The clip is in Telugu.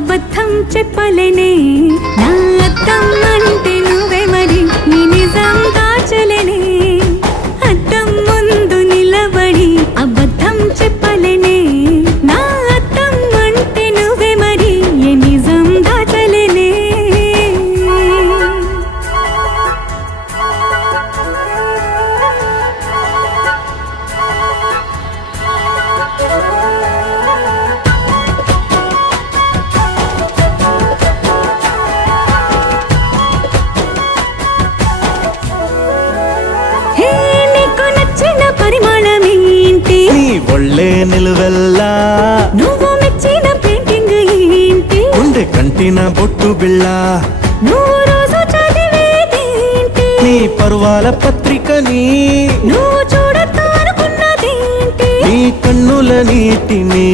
అబద్ధం చెప్పలేనే నా అద్దం అంటే నువ్వే మరి నీ నిజం దాచలేనే అద్దం ముందు నిలబడి అబద్ధం చెప్పలేనే నా అద్దం అంటే నువ్వే మరి ఏ నిజం దాచలేనే ఒళ్ళే నిలువెల్లా నువ్వు మెచ్చిన పెయింటింగ్ ఏంటి ఉండే కంటిన బొట్టు బిళ్ళ నువ్వు రోజు చదివేదేంటి నీ పరువాల పత్రికని నువ్వు చూడొద్దు అనుకున్నదేంటి నీ కన్నుల నీటిని